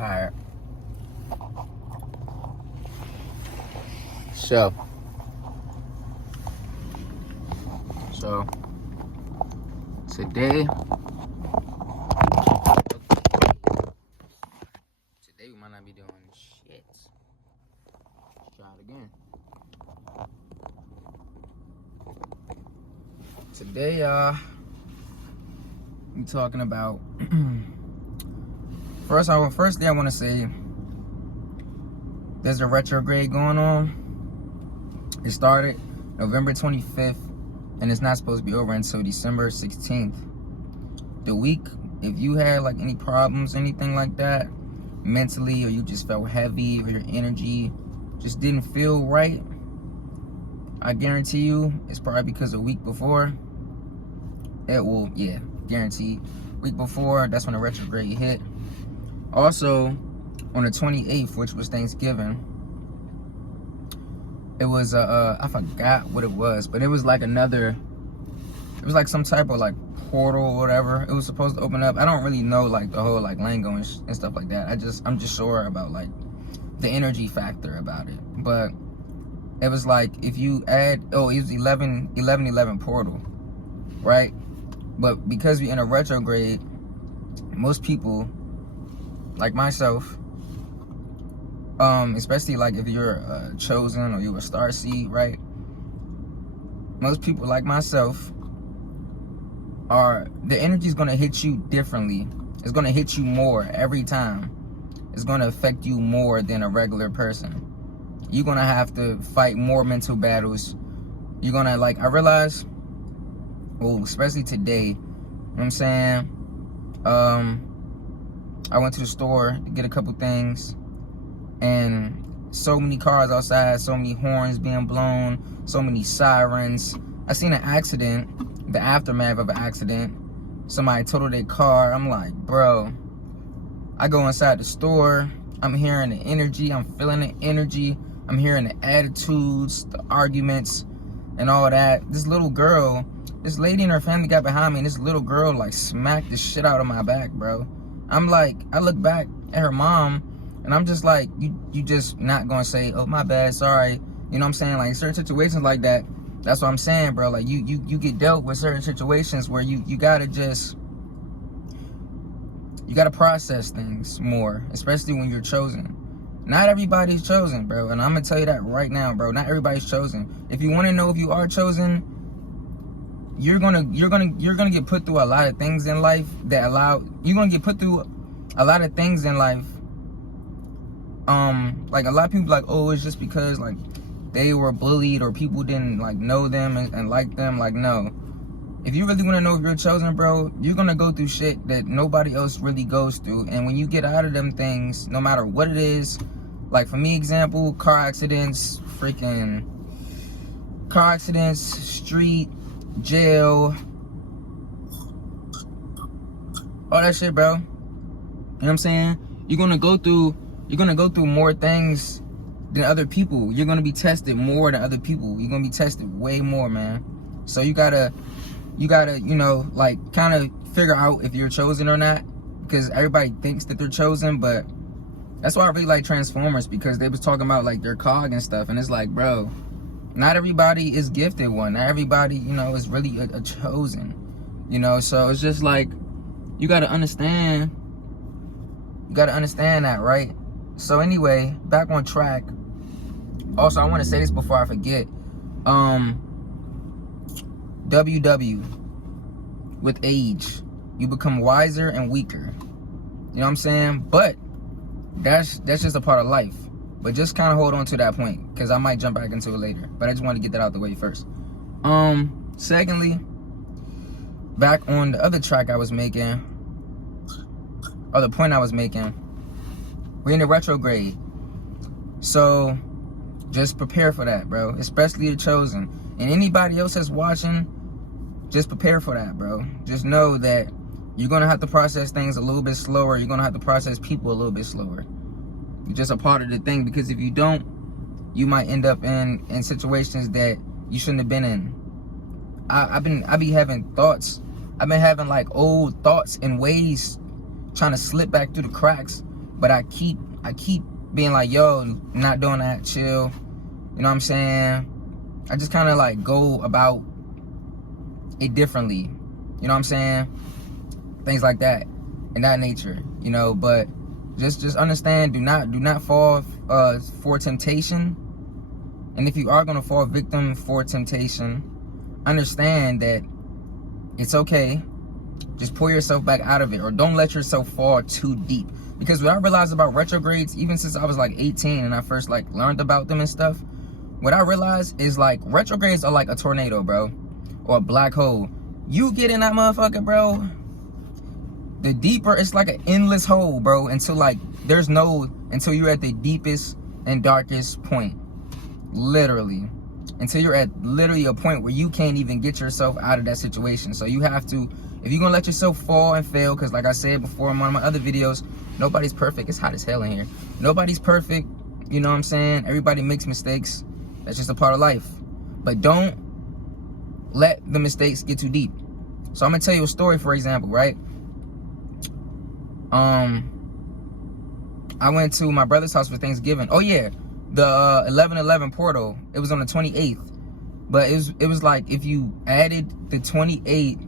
Alright. So today we might not be doing shit. Let's try it again. Today, we talking about first thing I want to say, there's a retrograde going on. It started November 25th, and it's not supposed to be over until December 16th. The week, if you had like any problems, anything like that, mentally, or you just felt heavy, or your energy just didn't feel right, I guarantee you it's probably because a week before, it will, yeah, guaranteed. Week before, that's when the retrograde hit. Also, on the 28th, which was Thanksgiving, it was I forgot what it was, but it was like it was like some type of like portal or whatever. It was supposed to open up. I don't really know like the whole like lingo and stuff like that. I'm just sure about like the energy factor about it. But it was like if you add, it was 11 portal, right? But because we're in a retrograde, most people, like myself, especially like if you're chosen or you're a star seed, right? Most people like myself the energy is gonna hit you differently. It's gonna hit you more every time. It's gonna affect you more than a regular person. You're gonna have to fight more mental battles. You're gonna, like, I realize, well, especially today, you know what I'm saying? I went to the store to get a couple things, and so many cars outside, so many horns being blown, so many sirens. I seen an accident, the aftermath of an accident. Somebody totaled their car. I'm like, bro, I go inside the store, I'm hearing the energy, I'm feeling the energy, I'm hearing the attitudes, the arguments, and all that. This little girl, this lady and her family got behind me, and this little girl like smacked the shit out of my back, bro. I'm like, I look back at her mom, and I'm just like, you just not gonna say, oh, my bad, sorry. You know what I'm saying? Like, certain situations like that, that's what I'm saying, bro. Like, you get dealt with certain situations where you gotta process things more, especially when you're chosen. Not everybody's chosen, bro, and I'm gonna tell you that right now, bro. Not everybody's chosen. If you want to know if you are chosen, you're gonna get put through a lot of things in life you're gonna get put through a lot of things in life. Like, a lot of people like, oh, it's just because like they were bullied or people didn't like know them and like them. Like, no. If you really want to know if you're chosen, bro, you're gonna go through shit that nobody else really goes through. And when you get out of them things, no matter what it is, like for me, example, car accidents, street, jail, all that shit, bro. You know what I'm saying? You're gonna go through more things than other people. You're gonna be tested more than other people. You're gonna be tested way more, man. So you gotta, you know, like, kind of figure out if you're chosen or not, because everybody thinks that they're chosen. But that's why I really like Transformers, because they was talking about like their cog and stuff, and it's like, bro, not everybody is gifted one. Not everybody, you know, is really a chosen, you know. So it's just like, you gotta understand that, right? So anyway, back on track. Also, I want to say this before I forget. WW, with age, you become wiser and weaker. You know what I'm saying? But that's just a part of life. But just kind of hold on to that point, because I might jump back into it later. But I just want to get that out the way first. Secondly, back on the other track I was making, or the point I was making, we're in the retrograde. So just prepare for that, bro. Especially the chosen. And anybody else that's watching, just prepare for that, bro. Just know that you're going to have to process things a little bit slower. You're going to have to process people a little bit slower. It's just a part of the thing, because if you don't, you might end up in situations that you shouldn't have been in. I be having thoughts. I've been having like old thoughts and ways trying to slip back through the cracks. but I keep being like, yo, not doing that, chill. You know what I'm saying? I just kind of like go about it differently. You know what I'm saying? Things like that, in that nature, you know. But just understand, do not fall for temptation. And if you are gonna fall victim for temptation, understand that it's okay. Just pull yourself back out of it, or don't let yourself fall too deep. Because what I realized about retrogrades, even since I was like 18 and I first like learned about them and stuff, what I realized is like retrogrades are like a tornado, bro, or a black hole. You get in that motherfucker, bro, the deeper, it's like an endless hole, bro, until you're at the deepest and darkest point. Literally. Until you're at literally a point where you can't even get yourself out of that situation. So you have to, if you're gonna let yourself fall and fail, because like I said before in one of my other videos, nobody's perfect. It's hot as hell in here. Nobody's perfect. You know what I'm saying? Everybody makes mistakes. That's just a part of life. But don't let the mistakes get too deep. So I'm gonna tell you a story, for example, right? I went to my brother's house for Thanksgiving. Oh yeah, the 11/11 portal. It was on the 28th, but it was like if you added the 28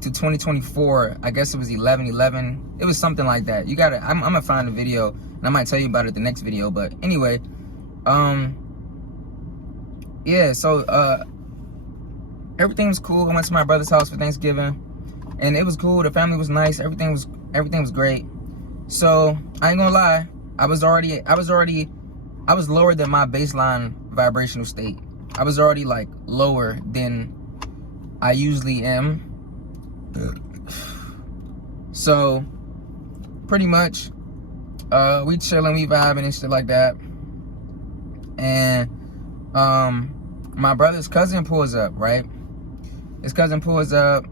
to 2024, I guess it was 11/11. It was something like that. You gotta. I'm gonna find the video and I might tell you about it the next video. But anyway, yeah. So everything was cool. I went to my brother's house for Thanksgiving, and it was cool. The family was nice. Everything was great. So I ain't gonna lie, I was lower than my baseline vibrational state. I was already like lower than I usually am. So pretty much we chilling, we vibing and shit like that. And my brother's cousin pulls up, right? His cousin pulls up,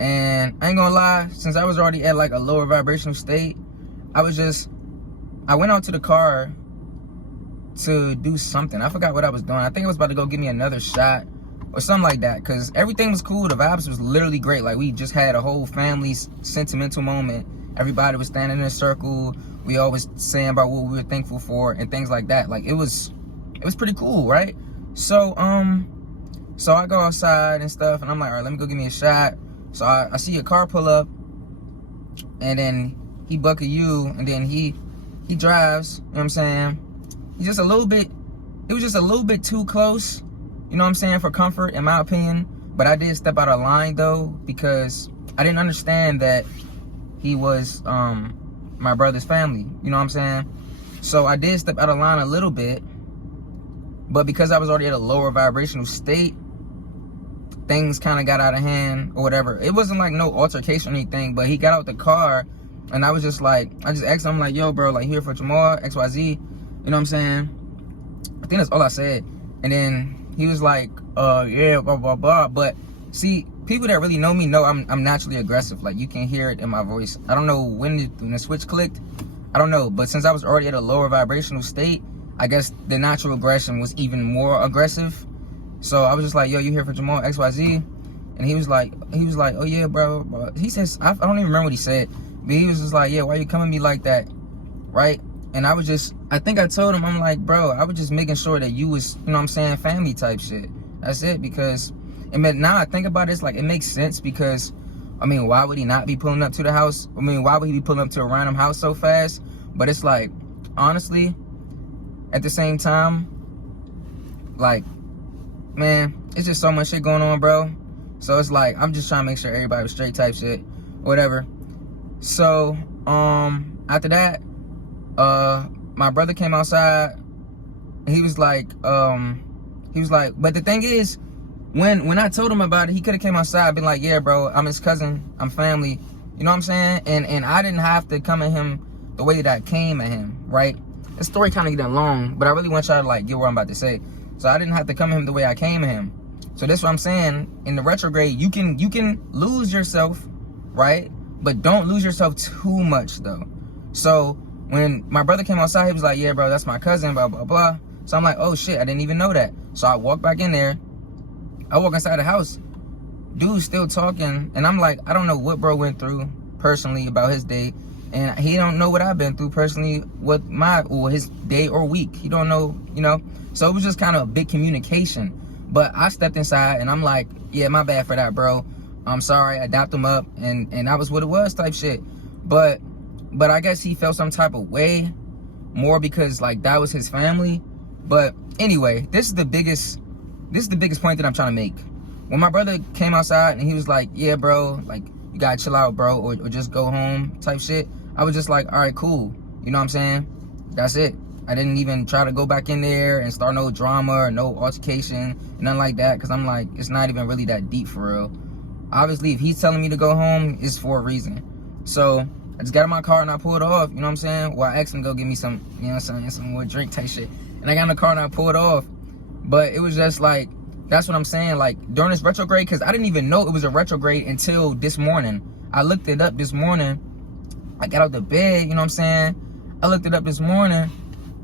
and I ain't gonna lie, since I was already at like a lower vibrational state, I went out to the car to do something. I forgot what I was doing. I think I was about to go give me another shot or something like that, because everything was cool. The vibes was literally great. Like, we just had a whole family sentimental moment. Everybody was standing in a circle. We always saying about what we were thankful for and things like that. Like, it was pretty cool, right? So so I go outside and stuff, and I'm like, all right, let me go give me a shot. So I see a car pull up, and then he buck a U, and then he drives, you know what I'm saying? It was just a little bit too close, you know what I'm saying, for comfort, in my opinion. But I did step out of line, though, because I didn't understand that he was my brother's family, you know what I'm saying? So I did step out of line a little bit, but because I was already at a lower vibrational state, things kind of got out of hand or whatever. It wasn't like no altercation or anything, but he got out the car, and I was just like, I just asked him, like, yo, bro, like, here for Jamal, XYZ, you know what I'm saying? I think that's all I said. And then he was like, yeah, blah, blah, blah. But see, people that really know me know I'm naturally aggressive. Like, you can hear it in my voice. I don't know when the switch clicked. I don't know. But since I was already at a lower vibrational state, I guess the natural aggression was even more aggressive. So I was just like, yo, you here for Jamal, XYZ? And he was like, oh yeah, bro. He says, I don't even remember what he said, but he was just like, yeah, why you coming at me like that, right? And I think I told him, I'm like, bro, I was just making sure that you was, you know what I'm saying, family type shit. That's it. Because now I think about it, it's like, it makes sense, because I mean, why would he not be pulling up to the house? I mean, why would he be pulling up to a random house so fast? But it's like, honestly, at the same time, like, man, it's just so much shit going on, bro. So it's like, I'm just trying to make sure everybody was straight type shit, whatever. So after that, my brother came outside, and he was like, but the thing is, when I told him about it, he could have came outside and been like, yeah, bro, I'm his cousin, I'm family, you know what I'm saying? And I didn't have to come at him the way that I came at him, right? The story kind of getting long, but I really want y'all to like get what I'm about to say. So I didn't have to come at him the way I came at him. So that's what I'm saying. In the retrograde, you can lose yourself, right? But don't lose yourself too much, though. So when my brother came outside, he was like, yeah, bro, that's my cousin, blah, blah, blah. So I'm like, oh, shit, I didn't even know that. So I walk back in there. I walk inside the house. Dude's still talking. And I'm like, I don't know what bro went through personally about his day. And he don't know what I've been through personally with his day or week. He don't know, you know. So it was just kind of a big communication. But I stepped inside and I'm like, yeah, my bad for that, bro. I'm sorry. I dapped him up and that was what it was type shit. But I guess he felt some type of way more because like that was his family. But anyway, this is the biggest point that I'm trying to make. When my brother came outside and he was like, yeah, bro, like you gotta chill out, bro, or just go home type shit. I was just like, all right, cool. You know what I'm saying? That's it. I didn't even try to go back in there and start no drama or no altercation, nothing like that, because I'm like, it's not even really that deep for real. Obviously, if he's telling me to go home, it's for a reason. So I just got in my car and I pulled off, you know what I'm saying? Well, I asked him to go get me some, you know what I'm saying, some more drink type shit. And I got in the car and I pulled off. But it was just like, that's what I'm saying, like during this retrograde, because I didn't even know it was a retrograde until this morning. I looked it up this morning. I got out the bed, you know what I'm saying? I looked it up this morning.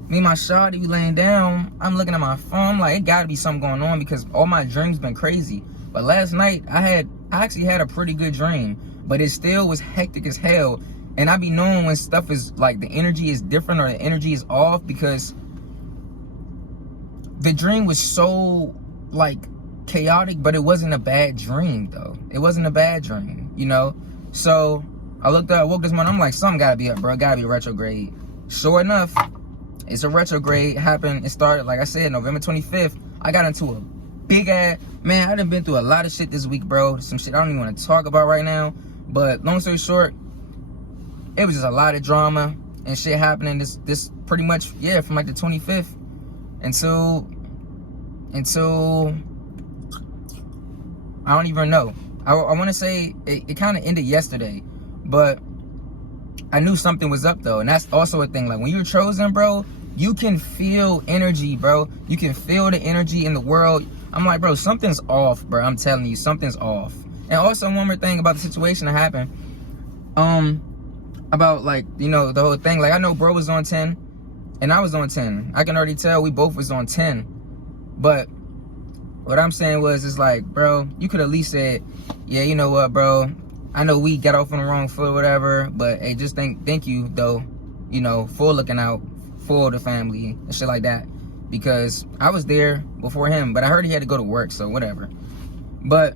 Me and my shawty, we laying down. I'm looking at my phone. I'm like, it gotta be something going on because all my dreams been crazy. But last night, I actually had a pretty good dream. But it still was hectic as hell. And I be knowing when stuff is like the energy is different or the energy is off, because the dream was so like chaotic, but it wasn't a bad dream though. It wasn't a bad dream, you know? So I looked up, I woke this morning, I'm like, something gotta be up, bro. Gotta be a retrograde. Sure enough, it's a retrograde. It started, like I said, November 25th. I got into a big ass, man, I done been through a lot of shit this week, bro. Some shit I don't even want to talk about right now. But long story short, it was just a lot of drama and shit happening this pretty much, yeah, from like the 25th until I don't even know. I want to say it kind of ended yesterday, but I knew something was up though. And that's also a thing. Like when you're chosen, bro, you can feel energy, bro. You can feel the energy in the world. I'm like, bro, something's off, bro. I'm telling you, something's off. And also one more thing about the situation that happened. About like, you know, the whole thing. Like I know bro was on 10 and I was on 10. I can already tell we both was on 10. But what I'm saying was, it's like, bro, you could at least said, yeah, you know what, bro, I know we got off on the wrong foot or whatever, but hey, just thank you though, you know, for looking out for the family and shit like that, because I was there before him, but I heard he had to go to work, so whatever. But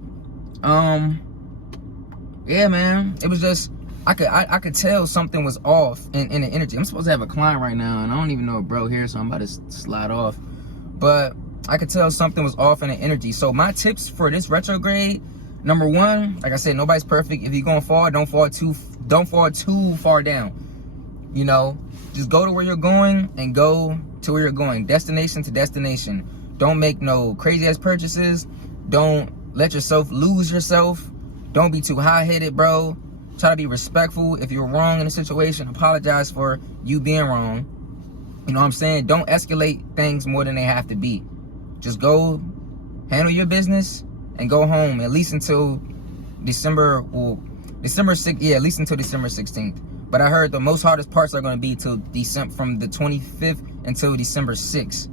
yeah, man, it was just, I could tell something was off in the energy. I'm supposed to have a client right now, and I don't even know a bro here, so I'm about to slide off. But I could tell something was off in the energy. So my tips for this retrograde, number one, like I said, nobody's perfect. If you're gonna fall, don't fall too far down. You know, just go to where you're going and go to where you're going, destination to destination. Don't make no crazy ass purchases. Don't let yourself lose yourself. Don't be too high-headed, bro. Try to be respectful. If you're wrong in a situation, apologize for you being wrong. You know what I'm saying? Don't escalate things more than they have to be. Just go handle your business and go home, at least until December 6th. Yeah, at least until December 16th. But I heard the most hardest parts are going to be till December, from the 25th until December 6th.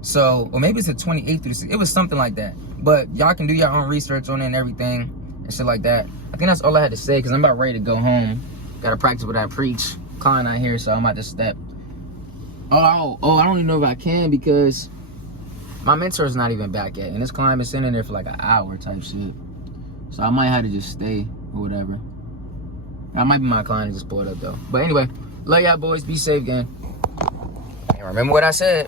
So, or maybe it's the 28th through the 6th. It was something like that. But y'all can do your own research on it and everything and shit like that. I think that's all I had to say, because I'm about ready to go home. Got to practice what I preach. Client out here, so I'm about to step. Oh, I don't even know if I can, because my mentor's not even back yet, and this client been sitting there for like an hour type shit. So I might have to just stay or whatever. That might be my client and just pull it up though. But anyway, love y'all boys. Be safe, gang. And remember what I said.